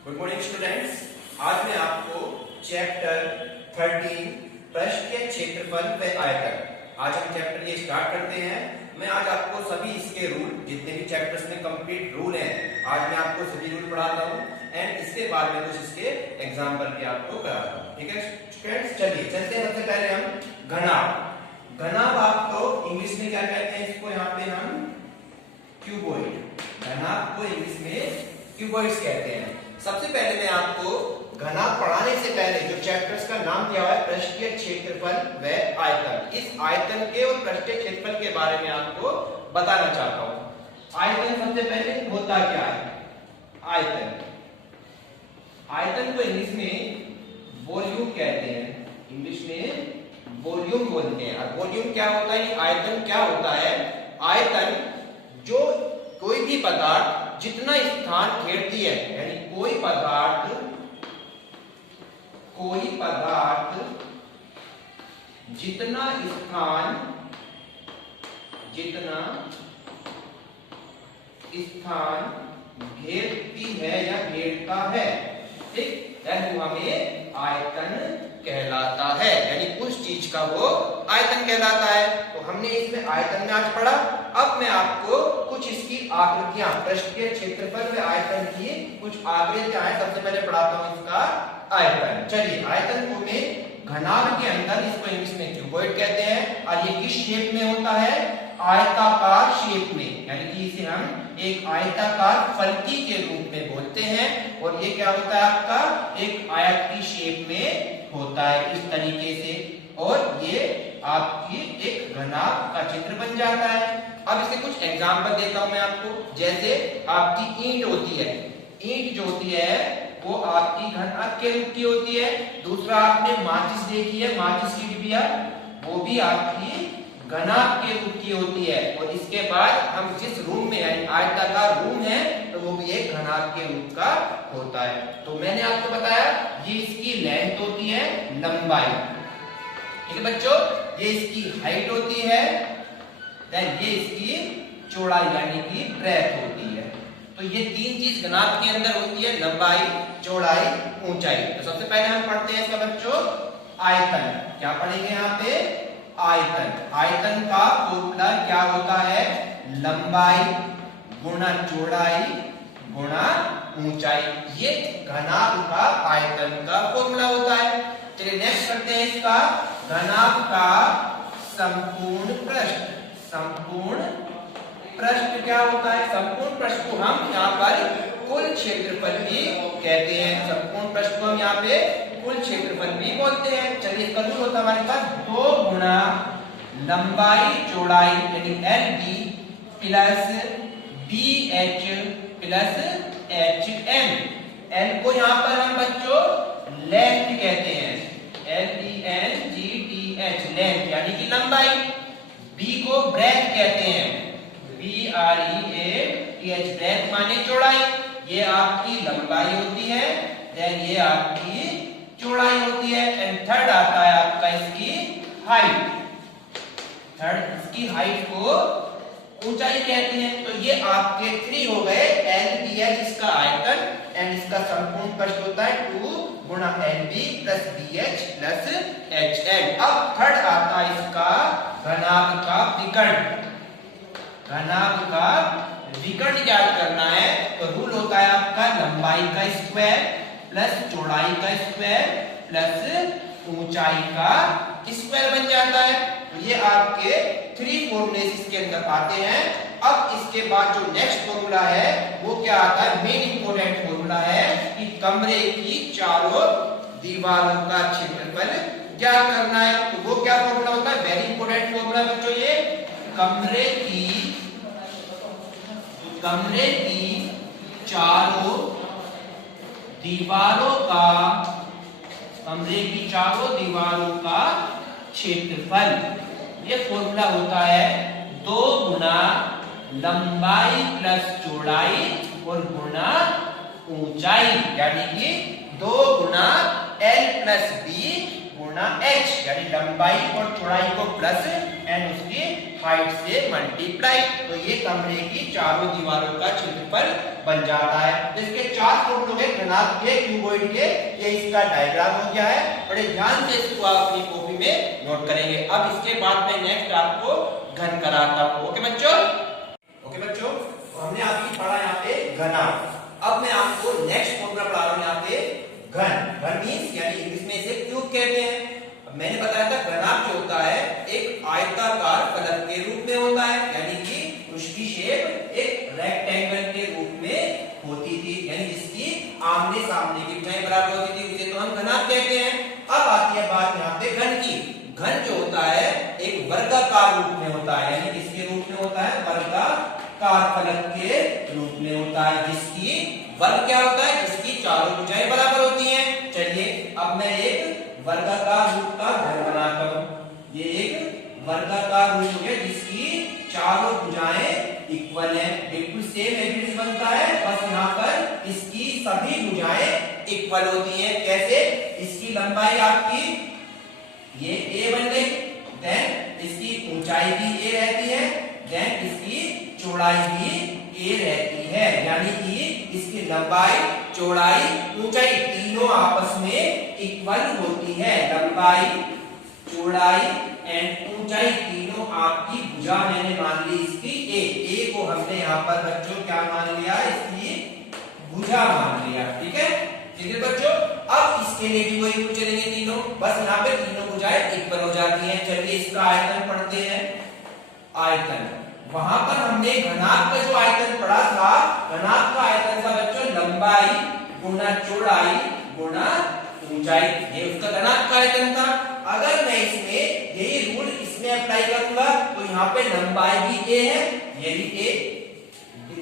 Good morning students. आज मैं आपको चैप्टर 13 पृष्ठ के क्षेत्रफल व आयतन, आज हम चैप्टर ये स्टार्ट करते हैं। मैं आज आपको सभी इसके रूल, जितने भी चैप्टर्स में कंप्लीट रूल हैं, आज मैं आपको सभी रूल पढ़ाता हूँ एंड इसके बाद में कुछ इसके एग्जाम्पल भी आपको कराता हूँ। ठीक है स्टूडेंट्स, चलिए चलते हैं। सबसे पहले हम घनाभ। घनाभ आप तो इंग्लिश में क्या कहते हैं इसको, यहाँ पे हम क्यूबॉइड। घनाभ को इंग्लिश में क्यूबॉइड्स कहते हैं। सबसे पहले मैं आपको घनाभ पढ़ाने से पहले जो चैप्टर्स का नाम दिया हुआ है पृष्ठीय क्षेत्रफल व आयतन, इस आयतन के और पृष्ठीय क्षेत्रफल के बारे में आपको बताना चाहता हूं। आयतन सबसे पहले होता क्या है? आयतन, आयतन को इंग्लिश में वॉल्यूम कहते हैं, इंग्लिश में वॉल्यूम बोलते हैं। और वॉल्यूम क्या होता है, आयतन क्या होता है? आयतन जो कोई भी पदार्थ जितना स्थान घेरती है, यानी कोई पदार्थ जितना स्थान घेरती है या घेरता है, ठीक, वो हमें आयतन कहलाता है। यानी उस चीज का वो आयतन कहलाता है। तो हमने इसमें आयतन में आज पढ़ा। अब मैं आपको कुछ इसकी आकृतियां, पृष्ठीय क्षेत्रफल व आयतन की कुछ आकृतियां हैं, सबसे पहले पढ़ाता हूं इसका आयतन। चलिए, आयतन को मैं घनाभ के अंदर, इसको इंग्लिश में क्यूबॉइड कहते हैं, और ये किस शेप में होता है? आयताकार शेप में, यानी कि इसे हम एक आयताकार फलकी के रूप में बोलते हैं। और ये क्या होता है आपका? एक आयत की शेप में होता है इस तरीके से, और ये आपकी एक घनाभ का चित्र बन जाता है। अब इसे कुछ एग्जांपल देता हूं मैं आपको। जैसे आपकी ईंट होती है, ईंट जो होती है वो आपकी घनाभ के रूप की होती है। दूसरा, आपने माचिस देखी है, माचिस की डिबिया, वो भी आपकी घनाभ के रूप की होती है। और इसके बाद हम जिस रूम में, यानी आयताकार रूम है, तो वो भी एक घनाभ के रूप का होता है। तो मैंने आपको बताया ये इसकी लेंथ होती है, लंबाई, ठीक है बच्चों। ये इसकी हाइट होती है, देन ये इसकी चौड़ाई यानी कि ब्रेथ होती है। तो ये तीन चीज घनाभ के अंदर होती है, लंबाई, चौड़ाई, ऊंचाई। तो सबसे पहले हम पढ़ते हैं इसका बच्चों आयतन। क्या पढ़ेंगे यहाँ पे? आयतन। आयतन का फॉर्मूला क्या होता है? लंबाई गुणा चौड़ाई गुणा ऊंचाई। ये घनाभ का आयतन का फॉर्मूला होता है। चलिए नेक्स्ट करते हैं इसका घनाभ का संपूर्ण पृष्ठ। संपूर्ण पृष्ठ क्या होता है? संपूर्ण पृष्ठ को हम यहाँ पर कुल क्षेत्रफल भी कहते हैं। संपूर्ण पृष्ठ को हम यहाँ पे कुल क्षेत्रफल भी बोलते हैं। चलिए, इसका रूल होता है हमारे पास 2 गुणा लंबाई चौड़ाई यानी LB plus BH plus HM। L को यहाँ पर हम बच्चों लेंथ कहते हैं, LENGTH, लेंथ यानी कि लंबाई। B को ब्रेथ कहते हैं, BREATH, ब्रेथ माने चौड़ाई। ये आपकी लंबाई होती है, देन ये आपकी चौड़ाई होती है। एंड थर्ड आता है आपका इसकी हाइट। थर्ड, इसकी हाइट को ऊंचाई कहते हैं। तो ये आपके 3 हो गए, LBH इसका आयतन, एंड इसका संपूर्ण पृष्ठ होता है 2 गुणा LB plus BH plus HM। अब थर्ड आता है इसका घनाभ का विकर्ण। घनाभ का विकर्ण ज्ञात करना है, तो रूल होता है आपका लंबाई का स्क्वायर प्लस चौड़ाई का स्क्वायर प्लस ऊंचाई का स्क्वायर बन जाता है। तो ये आपके 3 फॉर्मूले इसके अंदर आते हैं। अब इसके बाद जो नेक्स्ट फॉर्मूला है वो क्या आता है? मेन इंपॉर्टेंट फॉर्मूला है कि कमरे की चारों दीवारों का क्षेत्रफल क्या करना है। तो वो क्या फॉर्मूला होता है? वेरी इंपॉर्टेंट फॉर्मूला बच्चों, ये कमरे की चारों दीवारों का, कमरे की चारों दीवारों का क्षेत्रफल। ये फॉर्मूला होता है 2 गुना लंबाई प्लस चौड़ाई और गुणा ऊंचाई, यानी कि 2 गुना L प्लस B गुणा h, यानी लंबाई और चौड़ाई को प्लस एंड उसकी हाइट से मल्टीप्लाई। तो ये कमरे की चारों दीवारों का क्षेत्रफल बन जाता है। इसके 4 फोटो है, घनाभ के, क्यूबॉइड के। ये इसका डायग्राम हो गया है। बड़े ध्यान से इसको आप अपनी कॉपी में नोट करेंगे। अब इसके बाद मैं नेक्स्ट आपको घन कराता हूँ। ओके बच्चों, ओके बच्चों, तो हमने अभी पढ़ा यहाँ पे घनाभ। अब मैं आपको नेक्स्ट फॉर्मूला पढ़ा रहा हूँ यहाँ पे घन। घन मींस यानी इंग्लिश में इसे क्यूब कहते हैं। अब मैंने बताया था घनाभ जो होता है एक आयताकार फलक के रूप में होता है, यानी कि उसकी शेप एक रेक्टेंगल के रूप में होती थी, यानी जिसकी आमने सामने की भुजाएं बराबर होती थी, उसे तो हम घनाभ कहते हैं। अब आती है बात यहाँ पे घन की। घन जो होता है एक वर्गाकार रूप में होता है, यानी किसके रूप में होता है? वर्गाकार फलक के रूप में होता है, जिसकी वर्ग क्या होता है? जिसकी चारों भुजाएं बराबर होती हैं। चलिए अब मैं एक वर्गाकार रूप का घन बनाता हूं। ये एक वर्गाकार रूप है जिसकी चारों भुजाएं इक्वल है। बिल्कुल सेम एग्रीज बनता है, बस यहाँ पर इसकी सभी भुजाएं इक्वल होती हैं। कैसे? इसकी लंबाई आपकी ये a बन गई, देन इसकी ऊंचाई भी a रहती है, देन इसकी चौड़ाई भी a रहती है, यानी कि इसकी लंबाई, चौड़ाई, ऊंचाई तीनों आपस में इक्वल होती है। लंबाई, चौड़ाई एंड ऊंचाई तीनों आपकी भुजा मैंने मान ली इसकी a को हमने यहाँ पर बच्चों क्या मान लिया? इसकी भुजा मान लिया। ठीक है, ठीक है बच्चों। अब इसके लिए भी वही पूछ लेंगे तीनों, बस यहाँ पे तीनों भुजाएं इक्वल हो जाती हैं। चलिए इसका आयतन पढ़ते हैं। आयतन, वहां पर हमने घनाभ का जो आयतन पढ़ा था, घनाभ का आयतन था बच्चों लंबाई गुना चौड़ाई गुना ऊंचाई, ये उसका घनाभ का आयतन था। अगर मैं इसमें यही रूल इसमें अप्लाई करूंगा तो यहाँ पे लंबाई भी a है, ये भी a,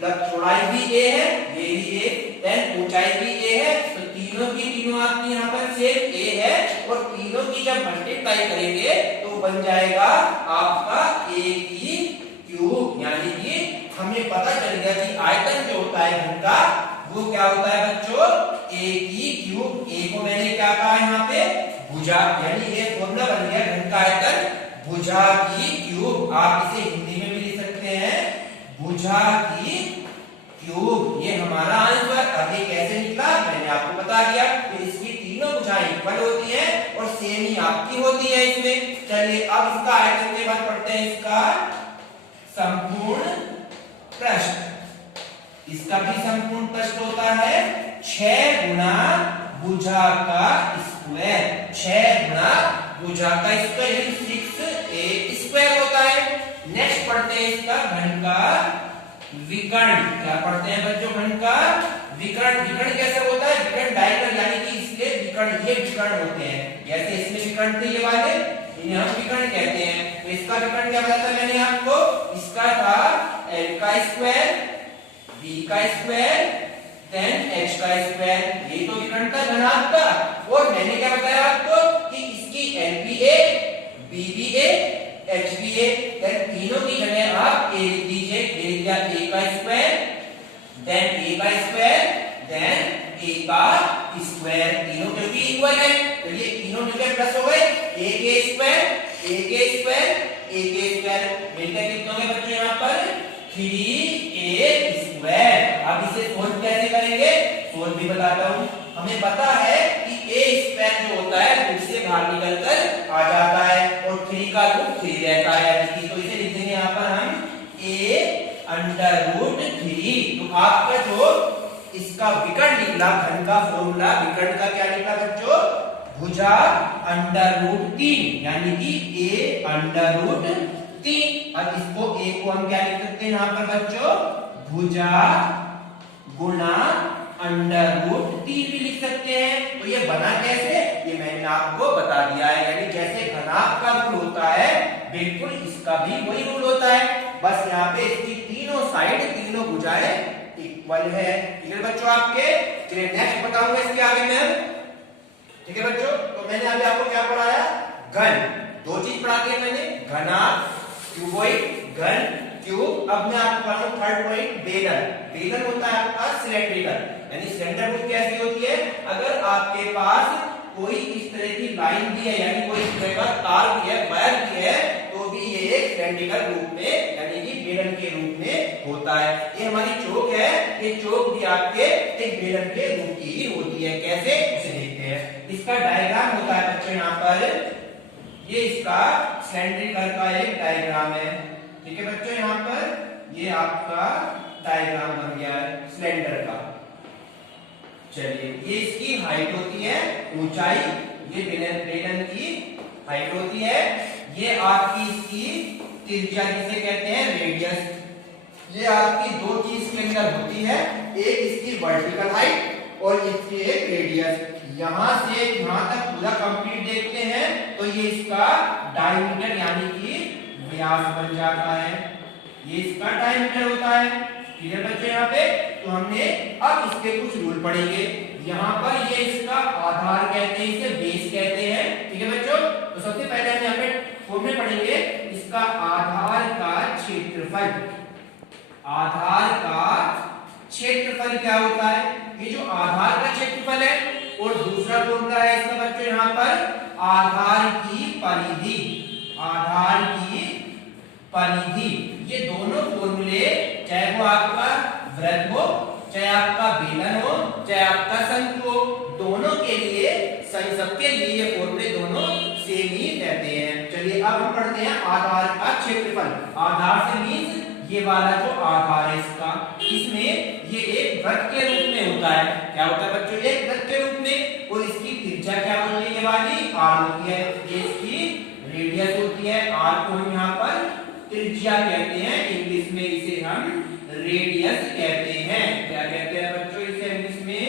चौड़ाई भी a है, ये भी a, देन ऊंचाई भी a है, तो तीनों की तीनों आपकी यहाँ पर सेम a है, और तीनों की जब मल्टीप्लाई करेंगे तो बन जाएगा आपका a की क्यूब। यानी कि हमें पता चल गया कि आयतन जो होता है घन का वो क्या होता है बच्चों? a की क्यूब। a को मैंने क्या कहा यहाँ पे? भुजा, यानी ये फॉर्मूला बन गया घन का आयतन भुजा की क्यूब। आप इसे हिंदी में भी लिख सकते हैं भुजा की क्यूब। ये हमारा आंसर। अब ये कैसे निकला मैंने आपको बता दिया। तो इसकी तीनों भुजाएं इक्वल होती हैं और सेम ही आपकी होती है इसमें। चलिए अब इसका आयतन के बाद पढ़ते हैं इसका संपूर्ण पृष्ठ। इसका भी संपूर्ण पृष्ठ होता है 6 गुना भुजा का स्क्वायर। 6 गुना भुजा का स्क्वायर 6a स्क्वायर होता है। नेक्स्ट पढ़ते हैं इसका घन का विकर्ण। क्या पढ़ते हैं बच्चों? घन का विकर्ण। विकर्ण कैसे होता है? विकर्ण डायगोनल, यानी कि इसके विकर्ण, ये विकर्ण होते हैं। जैसे इसमें विकर्ण थे ये वाले, इन्हें हम विकर्ण कहते हैं। तो इसका विकर्ण क्या बताया मैंने आपको? इसका था l का स्क्वायर, b का स्क्वायर, देन h का स्क्वायर। ये तो विकर्ण था घनाभ का। और मैंने क्या बताया आपको कि इसकी l भी a, b भी a, h भी a, देन तीनों की जगह आप a लिख दीजिए। a का स्क्वायर, देन a का स्क्वायर, देन a का स्क्वायर, तीनों क्योंकि इक्वल है तो ये तीनों मिलकर प्लस हो गए। a के स्क्वायर, a के स्क्वायर, a के स्क्वायर मिलकर कितना हो गया बच्चों? यहाँ पर 3a स्क्वायर। अब इसे सोल्व कैसे करेंगे? सोल्व भी बताता हूँ। हमें पता है कि a स्क्वायर जो होता है रूट से बाहर निकलकर आ जाता है और 3 का रूट 3 रहता है, तो इसे लिख देंगे यहाँ पर हम a अंडर रूट 3। तो आपका जो इसका विकर्ण निकला घन का फॉर्मूला विकर्ण का क्या निकला बच्चों? भुजा अंडर रूट 3, यानी कि a अंडर रूट 3। अब इसको a को हम क्या लिख सकते हैं यहाँ पर बच्चों? भुजा गुना अंडर रूट 3 भी लिख सकते हैं। तो ये बना कैसे? ये मैंने आपको बता दिया है। यानी जैसे घनाभ का रूल होता है बिल्कुल इसका भी वही रूल होता है, बस यहाँ पे इसकी तीनों साइड, तीनों भुजाएं इक्वल है। ठीक है बच्चों आपके? चलिए नेक्स्ट बताऊंगा इसके आगे में। ठीक है बच्चों, तो मैंने अभी आपको क्या पढ़ाया? घन। 2 चीज पढ़ा दी है मैंने, घनाभ, क्यूबॉइड, घन, क्यूब। अब मैं आपको पढ़ाऊं थर्ड पॉइंट बेलन। बेलन होता है आपका सिलेंड्रिकल, यानी सिलेंडर बुक कैसी होती है? अगर आपके पास कोई इस तरह की लाइन भी है यानी कोई इस तरह का तार भी है, वायर भी है, तो भी ये एक सिलेंड्रिकल रूप में यानी कि बेलन के रूप में होता है। ये हमारी चोक है, ये चोक भी आपके एक बेलन के रूप की ही होती है। कैसे, उसे देखते हैं। इसका डायग्राम होता है बच्चों यहाँ पर, ये इसका सिलेंड्रिकल का एक डायग्राम है। ठीक है बच्चों, यहाँ पर ये आपका डायग्राम बन गया है सिलेंडर का। चलिए, ये इसकी हाइट होती है, ऊंचाई, ये बेलन की हाइट होती है। ये आपकी इसकी त्रिज्या जिसे कहते हैं रेडियस। ये आपकी दो चीज के अंदर होती है, एक इसकी वर्टिकल हाइट और इसकी एक रेडियस। यहां से यहां तक पूरा कंप्लीट देखते हैं तो ये इसका डायमीटर यानी कि व्यास बन जाता है। ये इसका डायमीटर होता है। ठीक है बच्चों, यहाँ पे तो हमने अब इसके कुछ रूल पढ़ेंगे। यहाँ पर ये इसका आधार कहते हैं, इसे बेस कहते हैं। ठीक है बच्चों, तो सबसे पहले हम यहाँ पे फॉर्मूले पढ़ेंगे। इसका आधार का क्षेत्रफल, आधार का क्षेत्रफल क्या होता है? ये जो आधार का क्षेत्रफल है, और दूसरा फॉर्मूला है इसका बच्चों यहाँ पर आधार की परिधि, आधार की परिधि। ये दोनों फॉर्मूले, चाहे वो आपका वृत्त हो, चाहे आपका बेलन हो, चाहे आपका शंकु हो, दोनों के लिए सबके लिए ये फॉर्मूले दोनों सेम ही रहते हैं। चलिए अब हम पढ़ते हैं आधार का क्षेत्रफल। आधार से मींस ये वाला जो आधार है इसका, इसमें ये एक वृत्त के रूप में होता है। क्या होता है बच्चों? एक वृत्त के रूप में। और इसकी त्रिज्या क्या होती है? ये वाली आर होती है, ये इसकी रेडियस होती है। आर को हम यहाँ पर त्रिज्या कहते हैं, इंग्लिश में इसे हम रेडियस कहते हैं। क्या कहते हैं बच्चों? इसे इंग्लिश में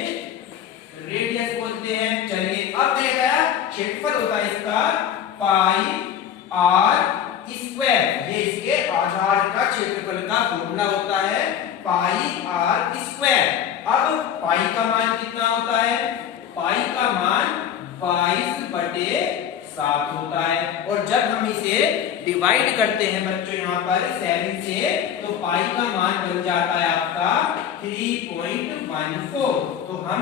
रेडियस बोलते हैं। चलिए अब देखा, क्षेत्रफल होता है इसका पाई आर स्क्वायर। ये इसके आधार का क्षेत्रफल का फॉर्मूला होता है पाई आर स्क्वायर। अब पाई का मान कितना होता है? पाई का मान 22/7 होता है। और जब हम इसे डिवाइड करते हैं बच्चों यहाँ पर 7 से, तो पाई का मान बन जाता है आपका 3.14। तो हम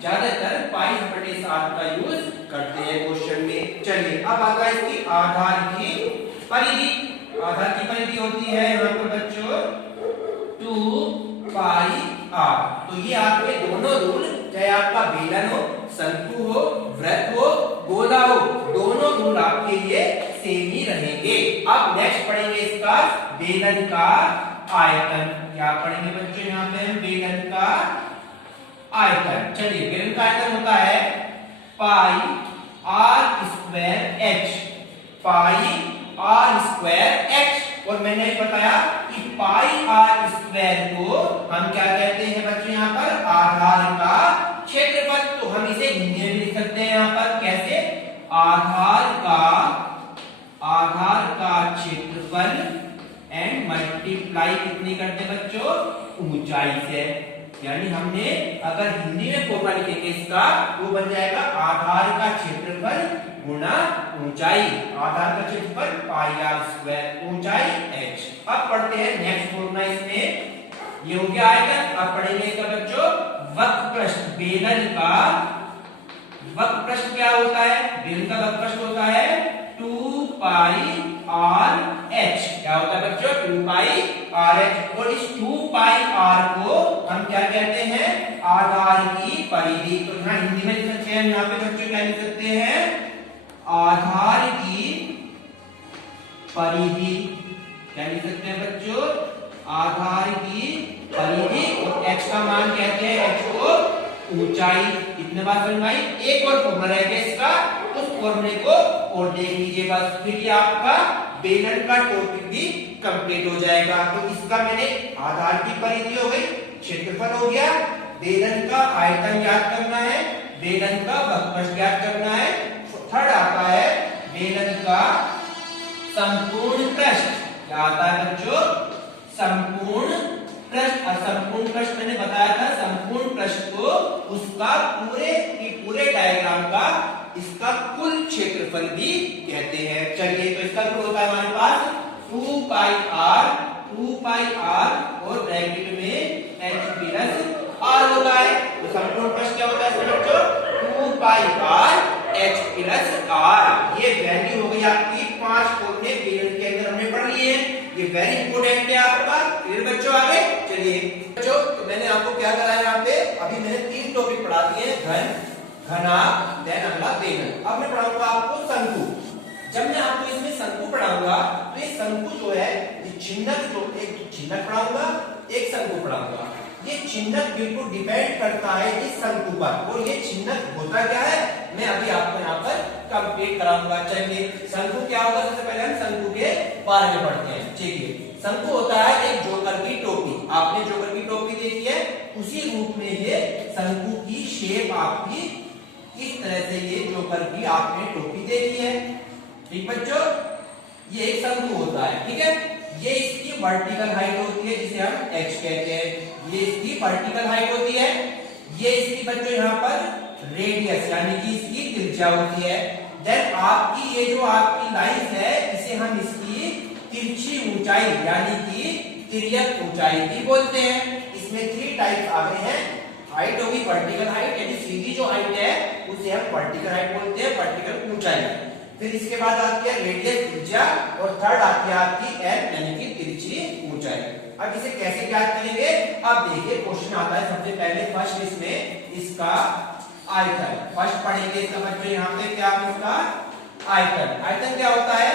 ज्यादातर पाई/7 का यूज करते हैं क्वेश्चन में। चलिए अब आता है इसकी आधार की परिधि। आधार की परिधि होती है यहाँ पर बच्चों 2 पाई आर। तो ये आपके दोनों रूल, चाहे आपका बेलन हो, शंकु हो, वृत्त हो, गोला हो, दोनों रूल आपके लिए सेम ही रहेंगे। अब नेक्स्ट पढ़ेंगे इसका बेलन का आयतन। क्या पढ़ेंगे बच्चों यहाँ पे हम? बेलन का आयतन। चलिए, बेलन का आयतन होता है pi r square h, pi r square h. और मैंने बताया कि पाई आर स्क्वायर को हम क्या कहते हैं बच्चों यहाँ पर? आधार का क्षेत्रफल। तो हम इसे हिंदी में भी लिख सकते हैं यहाँ पर। कैसे? आधार का क्षेत्रफल एंड मल्टीप्लाई कितनी करते बच्चों? ऊंचाई से। यानी हमने अगर हिंदी में फॉर्मूला लिखेंगे इसका, वो बन जाएगा आधार का क्षेत्रफल गुणा ऊंचाई। आधार का क्षेत्रफल पाई आर स्क्वायर, ऊंचाई h। अब पढ़ते हैं नेक्स्ट फॉर्मूला इसमें। ये हो गया आयतन। अब पढ़ेंगे इसका बच्चों वक्रपृष्ठ। बेलन का वक्रपृष्ठ क्या होता है? बेलन का वक्रपृष्ठ होता है 2 पाई आर एच। क्या होता है बच्चों? 2 पाई आर एच। और इस 2 पाई आर को हम क्या कहते हैं? आधार की परिधि। तो यहाँ हिंदी में लिख सकते हैं, यहाँ पे बच्चों क्या लिख सकते हैं? आधार की परिधि। क्या लिख सकते हैं बच्चों? आधार की परिधि। और h का मान कहते हैं h को ऊंचाई। इतने बात समझ में आई? एक और फॉर्मूला रहेगा इसका, उस फॉर्मूले को और देख लीजिए बस, फिर ये आपका बेलन का टॉपिक भी कंप्लीट हो जाएगा। तो इसका मैंने आधार की परिधि हो गई, क्षेत्रफल हो गया, बेलन का आयतन याद करना है, बेलन का वक्रपृष्ठ याद करना है। थर्ड आता है बेलन का संपूर्ण पृष्ठ। क्या आता है बच्चों? संपूर्ण पृष्ठ। संपूर्ण पृष्ठ मैंने बताया था, संपूर्ण पृष्ठ को उसका पूरे डायग्राम का इसका कुल क्षेत्रफल भी कहते हैं। चलिए, तो इसका कुल होता है हमारे पास 2 पाई आर और ब्रैकेट में h प्लस r होता है। तो संपूर्ण पृष्ठ क्या होता है बच्चों? 2 पाई आर h प्लस r। ये वैल्यू हो गई आपकी 5 फॉर्मूले बेलन के अंदर हमने पढ़ लिए हैं। ये वेरी इंपॉर्टेंट है आपके पास। क्लियर बच्चों? आगे चलिए बच्चों, तो मैंने आपको क्या कराया यहाँ पे, अभी मैंने 3 टॉपिक पढ़ा दिए हैं, घन, घनाभ, देन अगला बेलन। अब मैं पढ़ाऊंगा आपको शंकु। जब मैं आपको इसमें शंकु पढ़ाऊंगा तो ये शंकु जो है, ये चिन्हक, जो एक चिन्हक पढ़ाऊंगा, एक शंकु पढ़ाऊंगा। ये चिन्हक बिल्कुल डिपेंड करता है इस शंकु पर, और ये चिन्हक होता क्या है मैं अभी आपको यहाँ पर कंप्लीट कराऊंगा। चलिए शंकु क्या होता है, सबसे पहले हम शंकु के बारे में पढ़ते हैं। चलिए शंकु होता है एक जोकर की टोपी। आपने जोकर की टोपी देखी है, उसी रूप में ये शंकु की शेप आपकी इस तरह से, ये जोकर की आपने टोपी देखी है। ठीक बच्चों, ये एक शंकु होता है। ठीक है, ये इसकी वर्टिकल हाइट होती है जिसे हम h कहते हैं। ये इसकी वर्टिकल हाइट होती है। ये इसकी बच्चों यहाँ पर रेडियस यानी कि इसकी त्रिज्या होती है। देन आपकी ये जो आपकी लाइन है, इसे हम इसकी तिरछी ऊंचाई यानी कि तिर्यक ऊंचाई भी बोलते हैं। इसमें 3 टाइप आ गए हैं। हाइट होगी वर्टिकल हाइट, यानी सीधी जो हाइट है उसे हम वर्टिकल हाइट बोलते हैं, वर्टिकल ऊंचाई। फिर इसके बाद आती है रेडियस त्रिज्या, और थर्ड आती है आपकी एल यानी कि तिरछी ऊंचाई। अब इसे कैसे ज्ञात करेंगे, अब देखिए क्वेश्चन आता है सबसे पहले फर्स्ट इसमें इसका आयतन। फर्स्ट पढ़ेंगे इसका बच्चों यहाँ पे क्या होगा, आयतन। आयतन क्या होता है,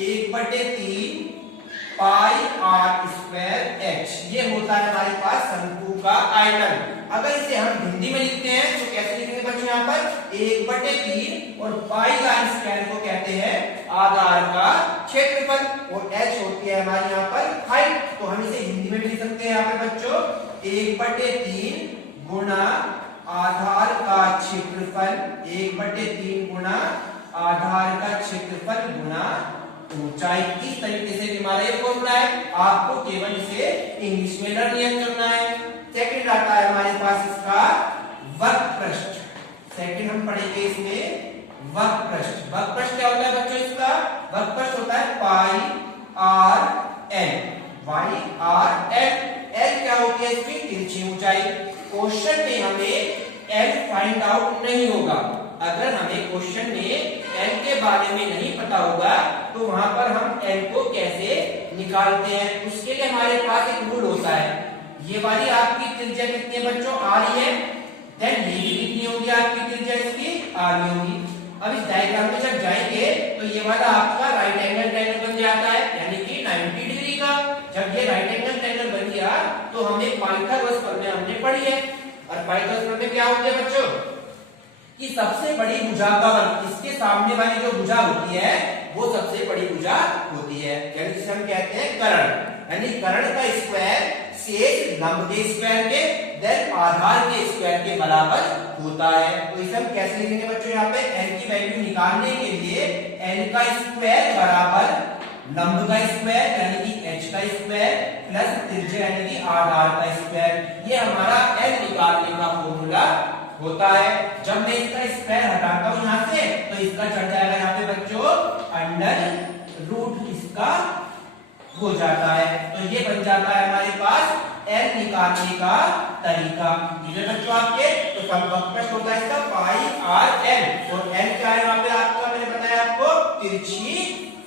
1/3 पाई r स्क्वायर h। ये होता है हमारे पास शंकु का आयतन। अगर इसे हम हिंदी में लिखते हैं तो कैसे लिखेंगे बच्चों, यहाँ पर 1/3 और पाई r स्क्वायर को कहते हैं आधार का क्षेत्रफल, और h होती है हमारी यहाँ पर हाइट। तो हम इसे हिंदी में भी लिख सकते हैं यहाँ पे बच्चों, 1/3 गुणा आधार का क्षेत्रफल, 1/3 गुणा आधार का क्षेत्रफल गुणा ऊंचाई। इस तरीके से हमारा ये फॉर्मूला है। आपको केवल इसे इंग्लिश में लर्न करना है। सेकंड आता है हमारे पास इसका वक्रपृष्ठ। सेकंड हम पढ़ेंगे इसमें वक्रपृष्ठ। वक्रपृष्ठ क्या होता है बच्चों, इसका वक्रपृष्ठ होता है पाई r l, पाई r l। l क्या होती है इसकी तिरछी ऊंचाई। क्वेश्चन में हमें l फाइंड आउट नहीं होगा। अगर हमें क्वेश्चन में l के बारे में नहीं पता होगा तो वहां पर हम l को कैसे निकालते हैं, उसके लिए हमारे पास एक रूल होता है। ये वाली आपकी त्रिज्या कितनी है बच्चों, r है। देन ये कितनी होगी आपकी त्रिज्या, इसकी r होगी। अब इस डायग्राम में जब जाएंगे तो ये वाला आपका राइट एंगल ट्रायंगल बन जाता है, यानी कि 90 डिग्री का। जब ये राइट एंगल ट्रायंगल बन गया तो हमें पाइथागोरस प्रमेय हमने पढ़ी है। और पाइथागोरस प्रमेय क्या होती है बच्चों, कि सबसे बड़ी भुजा का वर्ग, इसके सामने वाली जो भुजा होती है वो सबसे बड़ी भुजा होती है, यानी जिसे हम कहते हैं कर्ण। यानी कर्ण का स्क्वायर शेष लंब के स्क्वायर के देन आधार के स्क्वायर के बराबर होता है। तो इसे हम कैसे लिखेंगे बच्चों, यहाँ पे n की वैल्यू निकालने के लिए n का स्क्वायर बराबर लंब का स्क्वायर यानी कि h का स्क्वायर प्लस त्रिज्या यानी कि आधार का स्क्वायर। ये हमारा n निकालने का फॉर्मूला होता है। जब मैं इसका स्क्वायर हटाता हूं यहाँ से तो इसका चढ़ जाएगा यहाँ पे बच्चों अंडर रूट, इसका हो जाता है। तो ये बन जाता है हमारे पास n निकालने का तरीका। ये बच्चों आपके तो वक्रपृष्ठ होता है इसका पाई r l, और n क्या है यहाँ पे आपका, मैंने बताया आपको तिरछी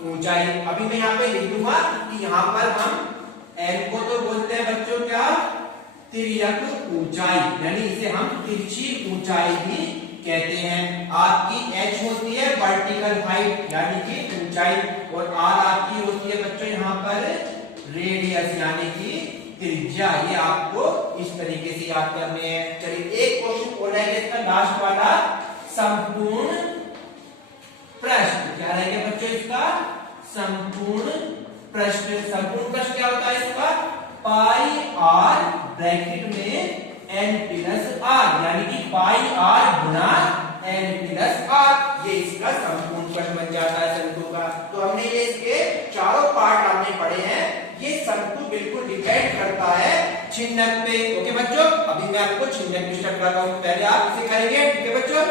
ऊंचाई। अभी मैं यहाँ पे लिख दूंगा कि यहाँ पर हम n को तो बोलते हैं बच्चों क्या, तिर्यक ऊंचाई, यानी इसे हम तिरछी ऊंचाई भी कहते हैं। आपकी h होती है वर्टिकल हाइट यानी कि ऊंचाई, और r आपकी होती है बच्चों यहाँ पर रेडियस यानी कि त्रिज्या। ये आपको इस तरीके से याद करने हैं। चलिए एक क्वेश्चन और रहेगा इसका लास्ट वाला, संपूर्ण पृष्ठ। क्या रहेगा बच्चों इसका, संपूर्ण पृष्ठ। संपूर्ण पृष्ठ क्या होता है इसका, पाई r ब्रैकेट में n प्लस r, यानी कि पाई r गुना n प्लस r। ये इसका संपूर्ण पृष्ठ बन जाता है शंकु का। तो हमने ये इसके चारों पार्ट हमने पढ़े हैं। ये शंकु बिल्कुल डिपेंड करता है छिन्नक पे। ओके बच्चों, अभी मैं आपको छिन्नक डिस्कस कराता हूं, पहले आप इसे करेंगे। ठीक है बच्चों,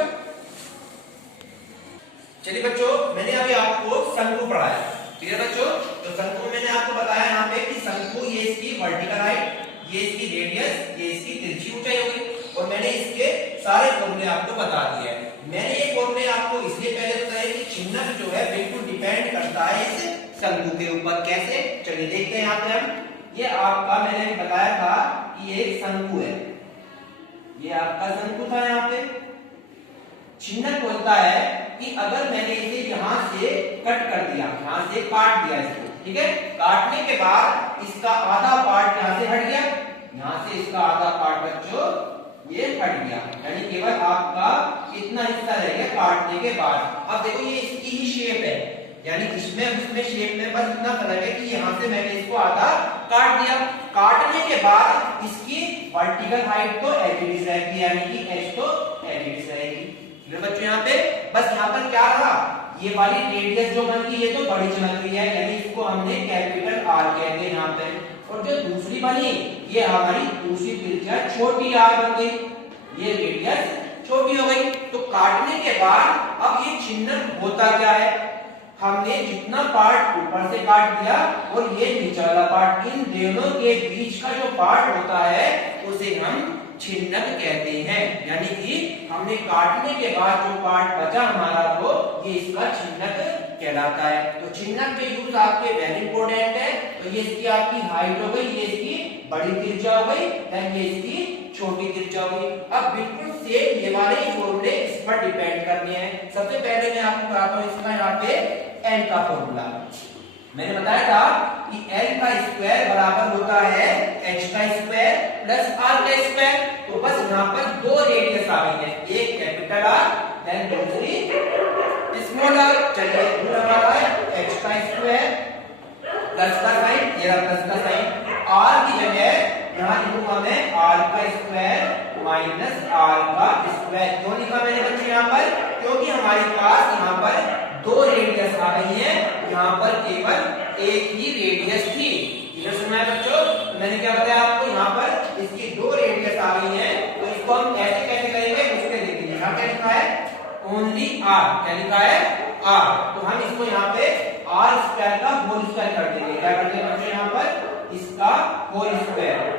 चलिए बच्चों मैंने अभी आपको शंकु पढ़ाया। ठीक है बच्चों, तो शंकु मैंने आपको बताया यहाँ पे कि शंकु ये इसकी वर्टिकल हाइट, ये इसकी रेडियस, ये इसकी तिरछी ऊंचाई होगी, और मैंने इसके सारे फॉर्मूले आपको बता दिए हैं। मैंने ये फॉर्मूले आपको चिन्ह जो है बिल्कुल डिपेंड करता है इस शंकु के ऊपर। कैसे, चलिए देखते हैं। यहाँ पे हम, ये आपका मैंने भी बताया था कि ये एक शंकु है, ये आपका शंकु था। यहाँ पे चिन्ह बोलता है कि अगर मैंने इसे यहाँ से कट कर दिया, यहाँ से काट दिया इसको, ठीक है, काटने के बाद इसका आधा पार्ट यहाँ से हट गया, यहाँ से इसका आधा पार्ट बच्चों ये हट गया, यानी केवल आपका इतना हिस्सा रह गया काटने के बाद। अब देखो ये इसकी ही शेप है, यानी इसमें उसमें शेप में बस इतना फर्क है कि यहाँ से मैंने इसको आधा काट दिया। काटने के बाद इसकी वर्टिकल हाइट तो एज इट इज रहेगी, यानी कि h तो एज इट इज रहेगी। बच्चों यहाँ पे बस यहाँ पर क्या रहा, ये वाली रेडियस जो बन गई ये तो बड़ी चमक रही है, यानी इसको हमने कैपिटल R कहते हैं यहाँ पे। और जो दूसरी बनी ये हमारी दूसरी त्रिज्या छोटी r बन गई, ये रेडियस छोटी हो गई। तो काटने के बाद अब ये चिन्ह होता क्या है, हमने जितना पार्ट ऊपर से काट दिया और ये नीचे वाला पार्ट, इन दोनों के बीच का जो पार्ट होता है उसे हम छिन्नक कहते हैं। यानी कि हमने काटने के बाद जो पार्ट बचा हमारा वो ये इसका छिन्नक कहलाता है। तो छिन्नक के यूज आपके वेरी इंपॉर्टेंट है। तो ये इसकी आपकी हाइट हो गई, ये इसकी बड़ी त्रिज्या हो गई, देन ये इसकी छोटी त्रिज्या हो गई। अब बिल्कुल सेम ये वाले फॉर्मूले इस पर डिपेंड करने हैं। सबसे पहले मैं आपको बताता हूँ इसका यहाँ पे n का फॉर्मूला। मैंने बताया था कि n का स्क्वायर बराबर होता है h का स्क्वायर प्लस r का स्क्वायर। तो बस यहाँ पर दो रेडियस आ गई है, एक कैपिटल R देन दूसरी स्मॉल r। चलिए रूल हमारा है h का स्क्वायर प्लस का साइन, ये रहा प्लस का साइन, r की जगह यहाँ लिखूंगा मैं r का स्क्वायर माइनस r का स्क्वायर। क्यों लिखा मैंने बच्चे यहाँ पर, क्योंकि हमारे पास यहाँ पर दो रेडियस आ गई है, यहाँ पर केवल एक ही रेडियस थी। ये सुना है बच्चों, तो मैंने क्या बताया आपको, यहाँ पर इसकी दो रेडियस आ गई है। तो इसको हम ऐसे कैसे करेंगे उसके देखेंगे। यहाँ क्या लिखा है, ओनली r, क्या लिखा है r। तो हम इसको यहाँ पे r स्क्वायर का होल स्क्वायर कर देंगे। क्या कर देंगे बच्चों, यहाँ पर इसका होल स्क्वायर,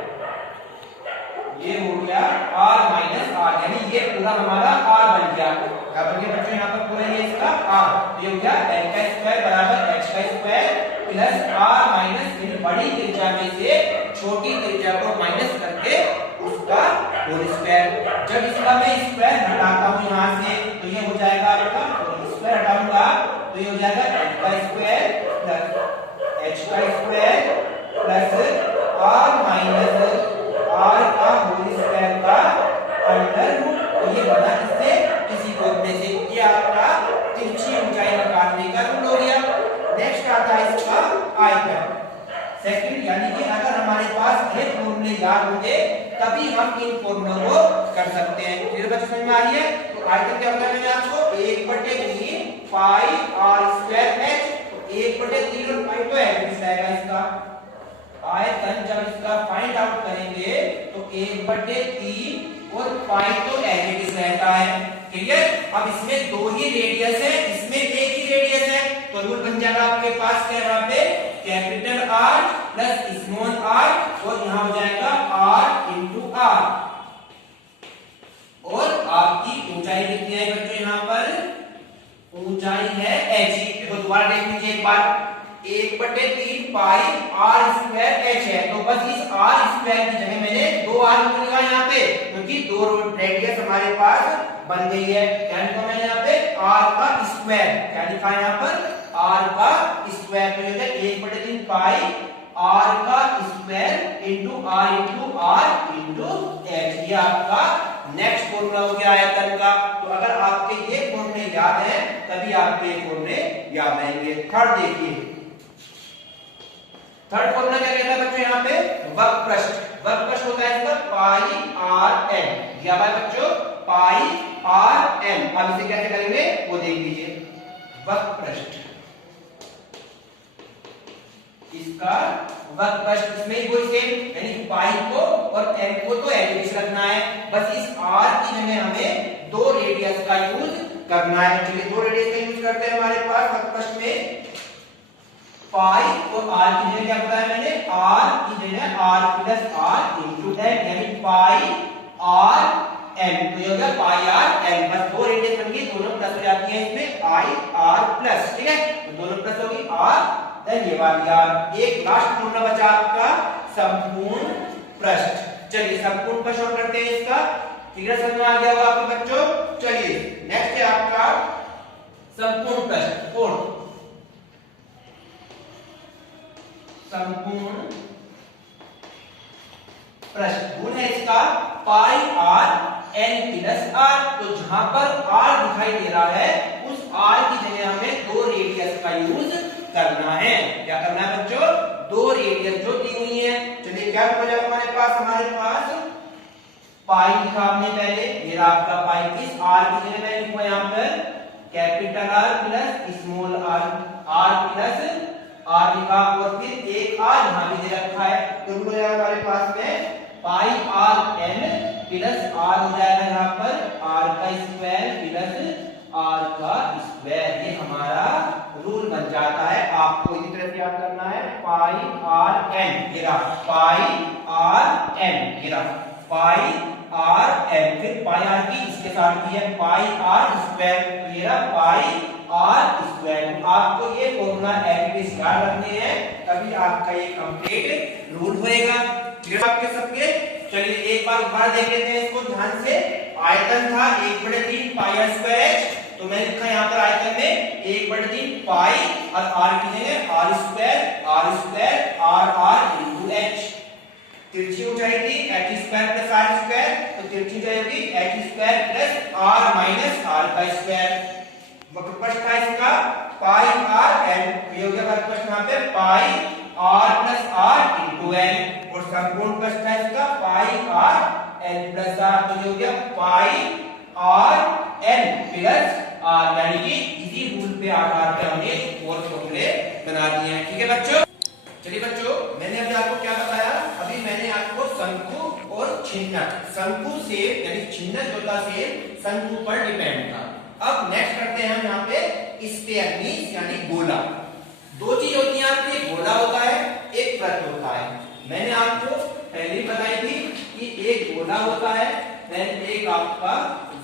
ये हो गया r माइनस r, यानी ये पूरा हमारा r बन गया। क्या बन गया बच्चों, यहाँ पर पूरा ये इसका r, तो ये हो गया n का स्क्वायर बराबर h का स्क्वायर प्लस r माइनस इन बड़ी त्रिज्या में से छोटी त्रिज्या को माइनस करके उसका होल स्क्वायर। जब इसका मैं स्क्वायर हटाता हूँ यहाँ से तो ये हो जाएगा आपका, स्क्वायर हटाऊंगा तो ये हो जाएगा n का स्क्वायर प्लस h का square plus r minus r का होल स्क्वायर का अंडर रूट। तो ये बना इससे इसी फॉर्मूले से, ये आपका तिरछी ऊंचाई निकालने का रूल हो गया। नेक्स्ट आता है इसका आयतन सेकंड, यानी कि अगर हमारे पास ये फॉर्मूले याद होंगे तभी हम इन फॉर्मूलों को कर सकते हैं। फिर बच्चों समझ में आ रही है। तो आयतन क्या बताया मैंने आपको, 1/3 पाई r स्क्वायर h। तो 1/3 और पाई तो एवरेज आएगा इसका। आयतन जब इसका फाइंड आउट करेंगे तो 1/3 और पाई तो एज इट इज रहता है। क्लियर। अब इसमें दो ही रेडियस है, इसमें एक ही रेडियस है, तो रूल बन जाएगा आपके पास क्या, यहाँ पे capital R plus small r, और यहाँ हो जाएगा R इंटू R। और आपकी ऊंचाई कितनी है बच्चों, यहाँ पर ऊंचाई है h। देखो दोबारा देख लीजिए एक बार, 1/3 पाई r स्क्वायर h है। तो बस इस r स्क्वायर की जगह मैंने 2r लिखा यहाँ पे, क्योंकि दो रेडियस हमारे पास बन गई है। यानी तो मैंने यहाँ पे r का स्क्वायर क्या लिखा है, यहाँ पर r का स्क्वायर, तो ये 1/3 पाई r का square into r into h। ये आपका नेक्स्ट फॉर्मूला हो गया आयतन का। तो अगर आपके ये फॉर्मूले याद है तभी आपके ये फॉर्मूले याद रहेंगे। थर्ड देखिए, थर्ड फॉर्मूला क्या कहता है बच्चों, यहाँ पे वक्रपृष्ठ। वक्रपृष्ठ होता है इसका पाई r n, दिया हुआ है बच्चों पाई r n। अब इसे कैसे करेंगे वो देख लीजिए। वक्रपृष्ठ, इसका वक्रपृष्ठ इसमें वही सेम, यानी पाई को और n को तो एवरेज रखना है। बस इस r की जगह हमें दो रेडियस का यूज करना है। चलिए दो रेडियस का यूज करते हैं। हमारे पास वक्रपृष्ठ में पाई और r की जगह क्या बताया मैंने, r की जगह r plus r into n, यानी पाई r n। तो ये हो गया पाई r n। बस दो रेडियस बन गई, दोनों प्लस प्लस हो जाती है इसमें आई आर प्लस, ठीक है, तो दोनों प्लस होगी आर देन ये वाली आर। एक लास्ट फॉर्मूला बचा आपका संपूर्ण पृष्ठ। चलिए संपूर्ण पृष्ठ और करते हैं इसका, फिगर समझ में आ गया होगा आपके बच्चों। चलिए नेक्स्ट है आपका संपूर्ण पृष्ठ, फोर्थ संपूर्ण पृष्ठ। गुण है इसका pi r n plus r. तो जहां पर आर दिखाई दे रहा है उस आर की जगह हमें दो रेडियस का यूज करना है। क्या करना है बच्चों? दो रेडियस जो दी हुई है। चलिए क्या हो जाएगा हमारे पास पाई लिखा हमने पहले, ये रहा आपका पाई। किस आर की जगह मैं लिखूंगा यहाँ पर capital R plus small R, R plus R लिखा और फिर एक आर यहां भी दे रखा है, तो हो जाएगा हमारे पास में पाई आर एन प्लस आर हो जाएगा यहाँ पर आर का स्क्वायर प्लस आर का स्क्वायर। ये हमारा रूल बन जाता है। आपको इसी तरह से याद करना है पाई आर एन, ये रहा पाई आर एन, ये रहा पाई आर एन, फिर पाई आर की इसके साथ भी है पाई आर स्क्वायर, तो ये रहा पाई आर स्क्वायर। आपको ये फॉर्मूला एप्लीकेशन याद रखने हैं, तभी आपका ये कंप्लीट रूल होएगा। क्लियर आपके सबके? चलिए एक बार उदाहरण देख लेते हैं इसको ध्यान से। आयतन था 1/3 पाई आर स्क्वायर, तो मैंने लिखा यहाँ पर आयतन में 1/3 पाई और आर की जगह R square R into H. तिरछी ऊंचाई थी H square plus R square, तो तिरछी ऊंचाई होगी H square plus R minus R का स्क्वायर। वक्रपृष्ठ था इसका पाई आर एन, ये हो गया वक्रपृष्ठ यहाँ पे pi r plus r into n, और संपूर्ण पृष्ठ था इसका pi r n plus r, तो ये हो गया pi r n plus r. यानी कि इसी रूल पे आधार पे हमने और फॉर्मूले बना दिए हैं। ठीक है बच्चों? चलिए बच्चों, मैंने अभी आपको क्या बताया? अभी मैंने आपको शंकु और छिन्नक, शंकु से यानी छिन्नक होता से शंकु पर डिपेंड था। अब नेक्स्ट करते हैं हम यहाँ पे स्फीयर मींस यानी गोला। दो चीज होती है आपके, गोला होता है एक वृत्त होता है। मैंने आपको पहले बताई थी कि एक गोला होता है देन एक आपका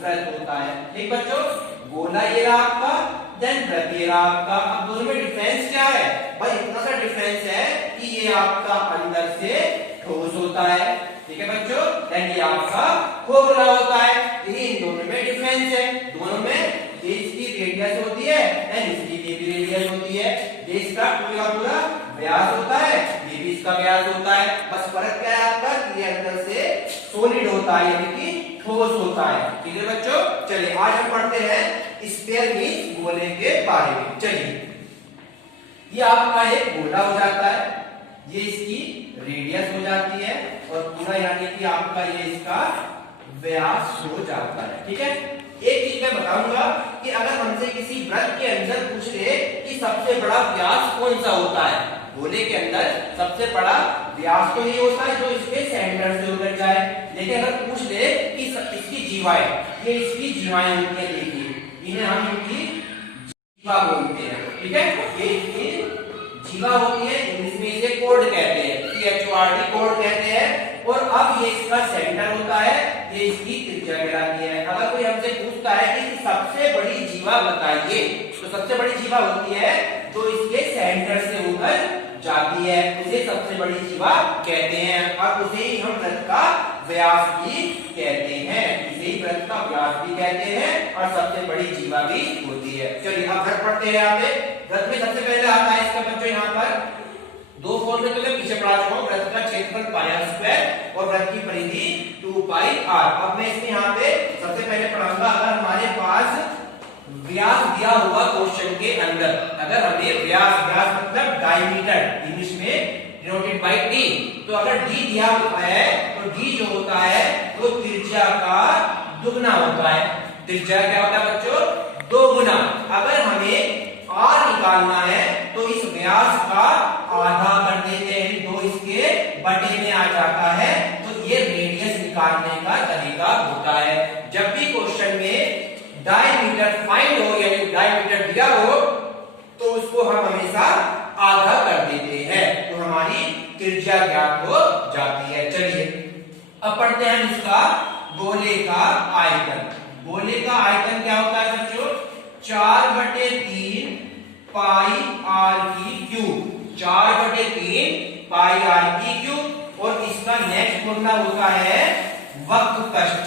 वृत्त होता है। ठीक बच्चों, गोला ये रहा आपका देन वृत्त ये रहा आपका। अब दोनों में डिफरेंस क्या है भाई? इतना सा डिफरेंस है कि ये आपका अंदर से ठोस होता है, ठीक है बच्चों, देन ये आपका खोखला होता है। यही इन दोनों में डिफरेंस है। दोनों में ये इसकी रेडियस होती है देन इसकी ये भी रेडियस होती है। ये इसका पूरा व्यास होता है, ये भी इसका व्यास होता है। बस फर्क क्या है आपका? ये अंदर से सॉलिड होता है यानी कि ठोस होता है। ठीक है बच्चों? चलिए आज हम पढ़ते हैं स्फीयर मींस गोले के बारे में। चलिए ये आपका एक गोला हो जाता है, ये इसकी रेडियस हो जाती है और पूरा यानी कि आपका ये इसका व्यास हो जाता है। ठीक है? एक चीज मैं बताऊंगा कि अगर हमसे किसी वृत्त के अंदर पूछ ले कि सबसे बड़ा व्यास कौन सा होता है, गोले के अंदर सबसे बड़ा व्यास तो ये होता है जो इसके सेंटर से उतर जाए। लेकिन अगर पूछ ले कि इसकी जीवाएं, ये इसकी जीवाएं होती है, देखिए इन्हें हम इनकी जीवा बोलते हैं। ठीक है? ये इसकी जीवा होती है, इंग्लिश में इसे कोर्ड कहते हैं, CHORD कोर्ड कहते हैं। और अब ये इसका सेंटर होता है, ये इसकी त्रिज्या कहलाती है। अगर कोई हमसे पूछता है कि सबसे बड़ी जीवा बताइए, तो सबसे बड़ी जीवा होती है जो इसके सेंटर से होकर जाती है, उसे सबसे बड़ी जीवा कहते हैं। और उसे ही हम वृत्त का व्यास भी कहते हैं, इसे ही वृत्त का व्यास भी कहते हैं और सबसे बड़ी जीवा भी होती है। चलिए अब वृत्त पढ़ते हैं। यहाँ पे वृत्त में सबसे पहले आता है इसका बच्चों यहाँ पर दो फॉर्मूले तो मैं पीछे पढ़ा चुका हूं, वृत्त का क्षेत्रफल पाई आर स्क्वायर और वृत्त की परिधि 2 पाई आर। अब मैं इसमें यहाँ पे सबसे पहले पढ़ाऊंगा, अगर हमारे पास व्यास दिया हुआ क्वेश्चन के अंदर, अगर हमें व्यास मतलब डायमीटर इंग्लिश में डिनोटेड बाय d, तो अगर d दिया होता है तो d जो होता है वो त्रिज्या का दुगना होता है। त्रिज्या क्या होता है बच्चों? 2 गुना। अगर हमें r निकालना है तो इस व्यास का आधा कर देते हैं, 2 इसके बटे में आ जाता है। तो ये रेडियस निकालने का तरीका होता है। जब भी क्वेश्चन में डायमीटर फाइंड हो यानी डायमीटर दिया हो तो उसको हम हमेशा आधा कर देते हैं, तो हमारी त्रिज्या ज्ञात हो जाती है। चलिए अब पढ़ते हैं इसका गोले का आयतन। गोले का आयतन क्या होता है बच्चों? पाई आर की क्यूब, 4/3 पाई आर की क्यूब। और इसका नेक्स्ट फॉर्मूला होता है वक्र कष्ट।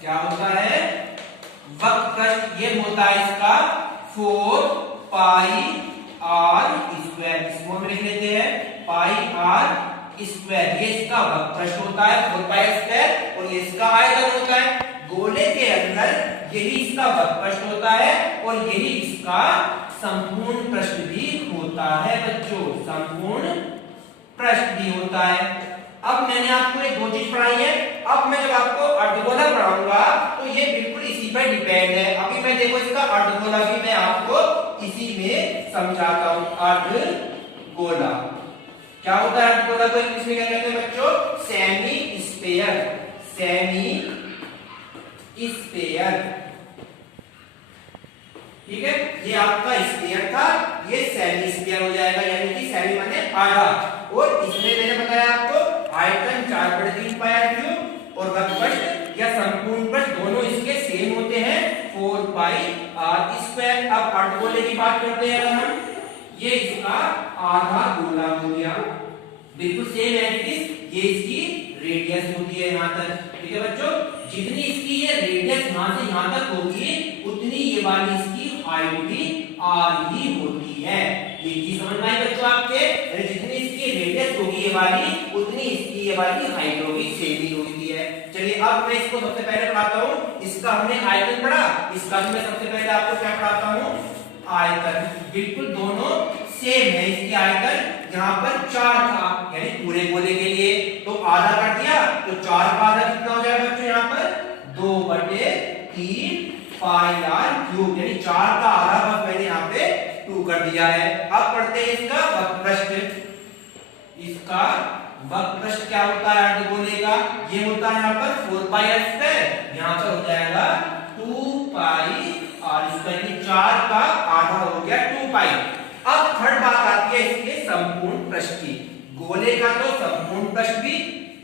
क्या होता है? वक्र कष्ट। ये होता है इसका 4 पाई आर स्क्वायर। इसको हम लिख लेते हैं पाई आर स्क्वायर। ये इसका वक्र कष्ट होता है 4 पाई स्क्वायर, और ये इसका आयतन होता है। गोले के अंदर यही इसका वक्र कष्ट होता है और यही इसका संपूर्ण पृष्ठ भी होता है बच्चों, संपूर्ण पृष्ठ भी होता है। अब मैंने आपको एक दो चीज पढ़ाई है। अब मैं जब आपको अर्धगोला पढ़ाऊंगा तो ये बिल्कुल इसी पर डिपेंड है। अभी मैं देखो इसका अर्धगोला भी मैं आपको इसी में समझाता हूं। अर्धगोला क्या होता है? अर्धगोला को इंग्लिश में क्या कहते हैं बच्चों? Semi sphere. सेमी स्फीयर, ठीक है। ये आपका स्फीयर था, ये सेमी स्फीयर हो जाएगा, यानी कि सेमी माने आधा। और इसमें मैंने बताया आपको आयतन 4/3 पाई आर क्यूब और वक्र कष्ट या संपूर्ण पृष्ठ दोनों इसके सेम होते हैं 4 पाई आर स्क्वायर। अब अर्धगोले की बात करते हैं अगर हम, ये इसका आधा गोला हो गया, बिल्कुल सेम एज ये इसकी रेडियस होती है यहाँ तक, ठीक है बच्चों। जितनी इसकी ये रेडियस यहाँ से यहाँ तक होगी उतनी ये वाली इसकी हाइट भी आर ही होती है। ये चीज समझ में आई बच्चों आपके? जितनी इसकी रेडियस होगी ये वाली उतनी इसकी ये वाली हाइट होगी, सेम ही होती है। चलिए अब मैं इसको सबसे पहले पढ़ाता हूँ। इसका हमने आयतन पढ़ा, इसका भी मैं सबसे पहले आपको क्या पढ़ाता हूँ? आयतन। बिल्कुल दोनों सेम है। इसकी आयतन यहाँ पर 4 था, यानी पूरे गोले के लिए तो आधा कर दिया, तो 4 का आधा कितना हो जाएगा बच्चों? यहाँ पर 2/3 पाई आर क्यूब, यानी 4 का आधा बस मैंने यहाँ पे 2 कर दिया है। अब पढ़ते हैं इसका वक्र पृष्ठ। इसका वक्र पृष्ठ क्या होता है अर्धगोले का? ये होता है यहाँ पर 4 पाई आर स्क्वायर, यहाँ पर हो जाएगा 2 पाई आर स्क्वायर, 4 का आधा हो गया 2 पाई। अब थर्ड बात आती है इसके संपूर्ण पृष्ठ की। गोले का तो संपूर्ण पृष्ठ भी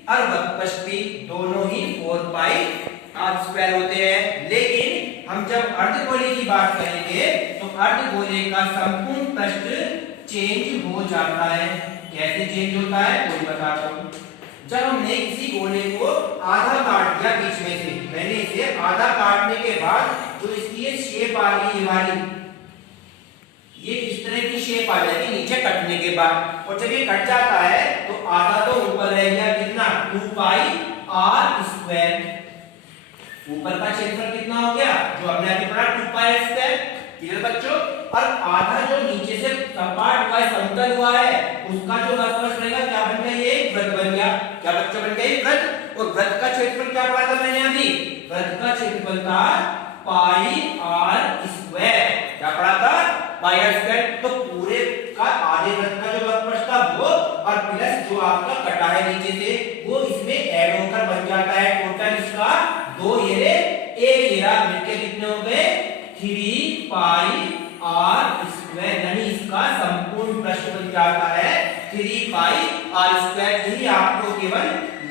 और वक्र पृष्ठ भी दोनों ही 4 पाई आर स्क्वायर होते हैं। लेकिन हम जब अर्धगोले की बात करेंगे तो अर्धगोले का संपूर्ण पृष्ठ चेंज हो जाता है। कैसे चेंज होता है वो बताता हूं। जब हमने किसी गोले को आधा काट दिया बीच में से, मैंने इसे आधा काटने के बाद जो इसकी ये शेप आ रही है, ये इस तरह की शेप आ जाएगी नीचे कटने के बाद। और जब ये कट जाता है तो आधा तो ऊपर रह गया, कितना? 2 पाई आर स्क्वायर। ऊपर का क्षेत्रफल कितना हो गया? जो हमने अभी पढ़ा 2 पाई आर स्क्वायर, क्लियर बच्चों। और आधा जो नीचे से सपाट हुआ है, समतल हुआ है, उसका जो वक्रपृष्ठ रहेगा क्या बन गया? ये वृत्त बन गया। क्या बच्चों बन गया? वृत्त। और वृत्त का क्षेत्रफल क्या पढ़ा था मैंने अभी? वृत्त का क्षेत्रफल था पाई आर स्क्वायर। क्या पढ़ा था? पाई आर स्क्वायर। तो पूरे का आधे वृत्त का जो वक्रपृष्ठ था वो, और प्लस जो आपका कटा है नीचे से, वो इसमें ऐड होकर बन जाता है टोटल इसका 2 घेरे 1 घेरा मिलकर कितने हो गए? 3 पाई आर स्क्वायर, यानी इसका संपूर्ण पृष्ठ बन जाता है 3 पाई आर स्क्वायर। यही आपको केवल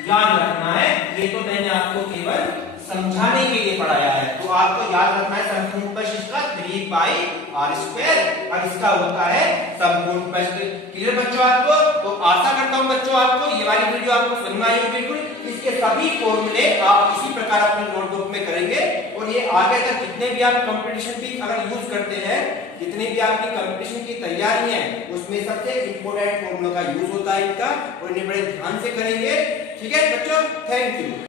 याद रखना है। ये तो मैंने आपको केवल समझाने के लिए पढ़ाया है, तो आपको याद रखना है संपूर्ण पृष्ठ इसका 3 पाई आर स्क्वायर और इसका होता है संपूर्ण पृष्ठ। क्लियर बच्चों आपको? तो आशा करता हूं बच्चों आपको ये वाली वीडियो आपको समझ में आई होगी। बिल्कुल इसके सभी फॉर्मूले आप इसी प्रकार अपने नोटबुक में करेंगे, और ये आगे तक जितने भी आप कंपटीशन की अगर यूज करते हैं, जितने भी आपकी कंपटीशन की तैयारी है, उसमें सबसे इंपॉर्टेंट फॉर्मूला का यूज होता है इनका, और इन्हें बड़े ध्यान से करेंगे। ठीक है बच्चों, थैंक यू।